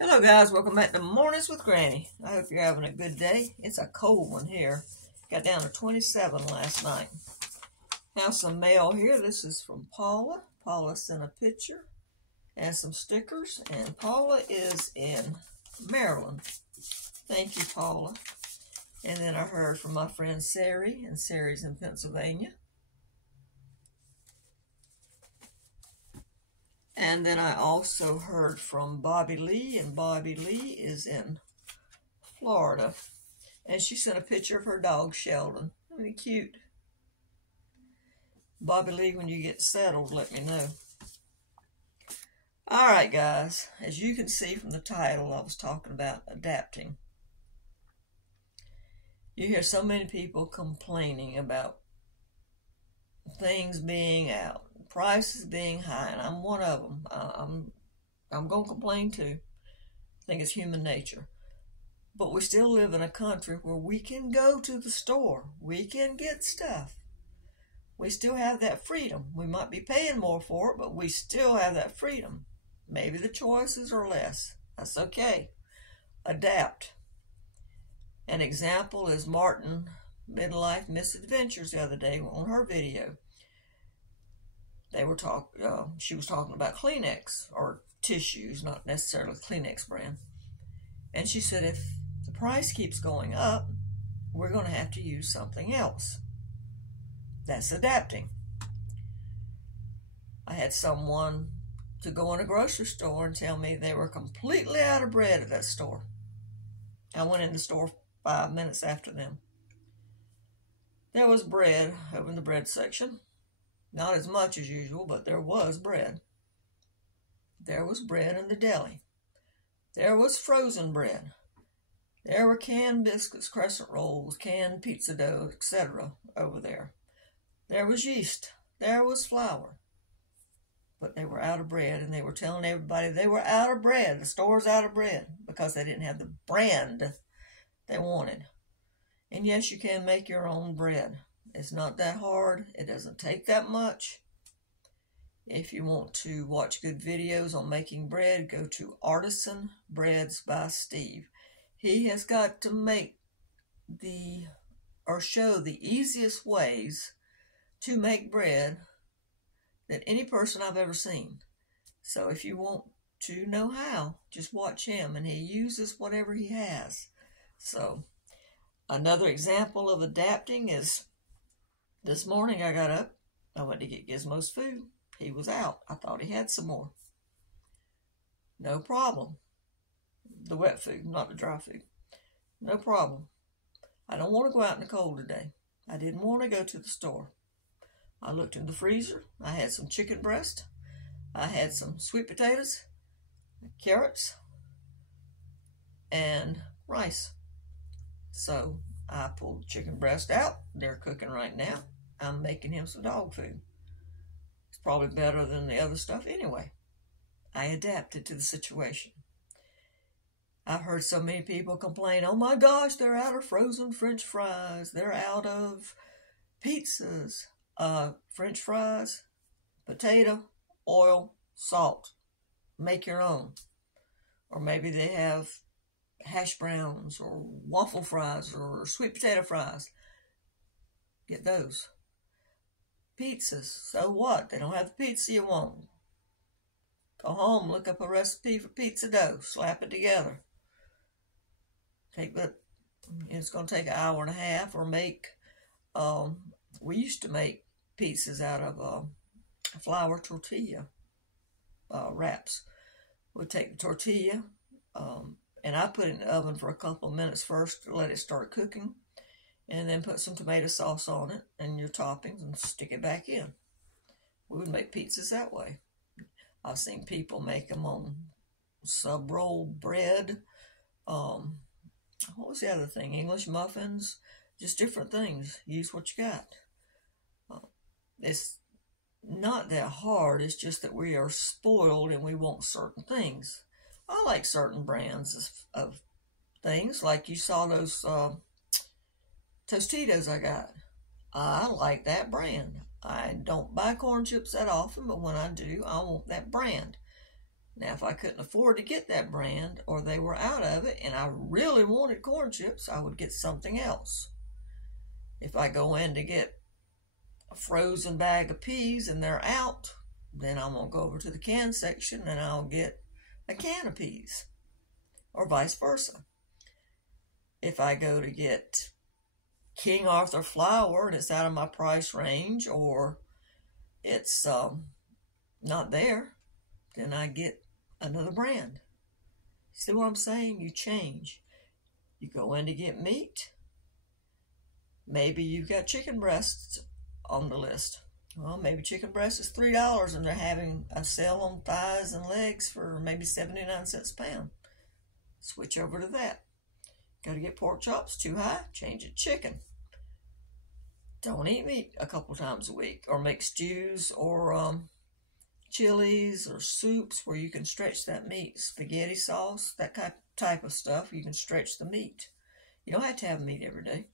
Hello guys, welcome back to Mornings with Granny. I hope you're having a good day. It's a cold one here. Got down to 27 last night. Have some mail here. This is from Paula. Paula sent a picture and some stickers, and Paula is in Maryland. Thank you, Paula. And then I heard from my friend Sari, and Sari's in Pennsylvania. And then I also heard from Bobby Lee, and Bobby Lee is in Florida. And she sent a picture of her dog, Sheldon. Really cute. Bobby Lee, when you get settled, let me know. Alright, guys. As you can see from the title, I was talking about adapting. You hear so many people complaining about things being out, prices being high, and I'm one of them. I'm going to complain too. I think it's human nature. But we still live in a country where we can go to the store. We can get stuff. We still have that freedom. We might be paying more for it, but we still have that freedom. Maybe the choices are less. That's okay. Adapt. An example is Martin Midlife Misadventures the other day on her video. She was talking about Kleenex or tissues, not necessarily Kleenex brand. And she said if the price keeps going up, we're going to have to use something else. That's adapting. I had someone to go in a grocery store and tell me they were completely out of bread at that store. I went in the store 5 minutes after them. There was bread over in the bread section. Not as much as usual, but there was bread. There was bread in the deli. There was frozen bread. There were canned biscuits, crescent rolls, canned pizza dough, etc. over there. There was yeast. There was flour. But they were out of bread, and they were telling everybody they were out of bread. The store's out of bread because they didn't have the brand they wanted. And yes, you can make your own bread. It's not that hard. It doesn't take that much. If you want to watch good videos on making bread, go to Artisan Breads by Steve. He has got to show the easiest ways to make bread than any person I've ever seen. So if you want to know how, just watch him, and he uses whatever he has. So another example of adapting is this morning I got up. I went to get Gizmo's food. He was out. I thought he had some more. No problem. The wet food, not the dry food. No problem. I don't want to go out in the cold today. I didn't want to go to the store. I looked in the freezer. I had some chicken breast. I had some sweet potatoes, carrots, and rice. So I pulled the chicken breast out. They're cooking right now. I'm making him some dog food. It's probably better than the other stuff anyway. I adapted to the situation. I've heard so many people complain, oh my gosh, they're out of frozen French fries. They're out of pizzas, French fries, potato, oil, salt. Make your own. Or maybe they have hash browns or waffle fries or sweet potato fries. Get those. Pizzas, so what? They don't have the pizza you want. Go home, look up a recipe for pizza dough, slap it together. It's going to take an hour and a half, or we used to make pizzas out of flour tortilla wraps. We'd take the tortilla, and I put it in the oven for a couple of minutes first to let it start cooking, and then put some tomato sauce on it and your toppings and stick it back in. We would make pizzas that way. I've seen people make them on sub-roll bread. What was the other thing? English muffins. Just different things. Use what you got. It's not that hard. It's just that we are spoiled and we want certain things. I like certain brands of things. Like you saw those Tostitos I got. I like that brand. I don't buy corn chips that often, but when I do, I want that brand. Now, if I couldn't afford to get that brand or they were out of it and I really wanted corn chips, I would get something else. If I go in to get a frozen bag of peas and they're out, then I'm going to go over to the can section and I'll get a can of peas, or vice versa. If I go to get King Arthur flour and it's out of my price range, or it's not there, then I get another brand. See what I'm saying? You change. You go in to get meat. Maybe you've got chicken breasts on the list. Well, maybe chicken breast is $3 and they're having a sale on thighs and legs for maybe 79 cents a pound. Switch over to that. Go to get pork chops, too high, change it to chicken. Don't eat meat a couple times a week, or make stews or chilies or soups where you can stretch that meat. Spaghetti sauce, that type of stuff, you can stretch the meat. You don't have to have meat every day.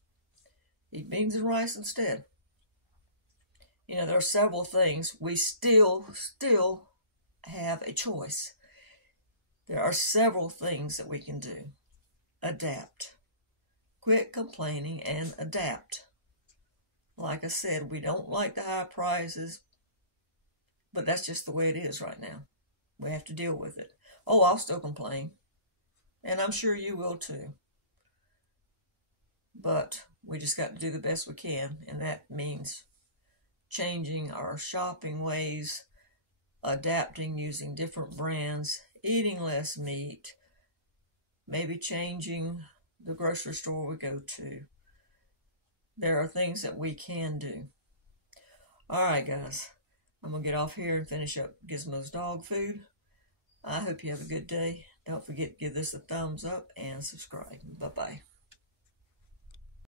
Eat beans and rice instead. You know, there are several things. We still have a choice. There are several things that we can do. Adapt. Quit complaining and adapt. Like I said, we don't like the high prices, but that's just the way it is right now. We have to deal with it. Oh, I'll still complain, and I'm sure you will too. But we just got to do the best we can, and that means changing our shopping ways, adapting using different brands, eating less meat, maybe changing the grocery store we go to. There are things that we can do. All right, guys. I'm going to get off here and finish up Gizmo's dog food. I hope you have a good day. Don't forget to give this a thumbs up and subscribe. Bye-bye.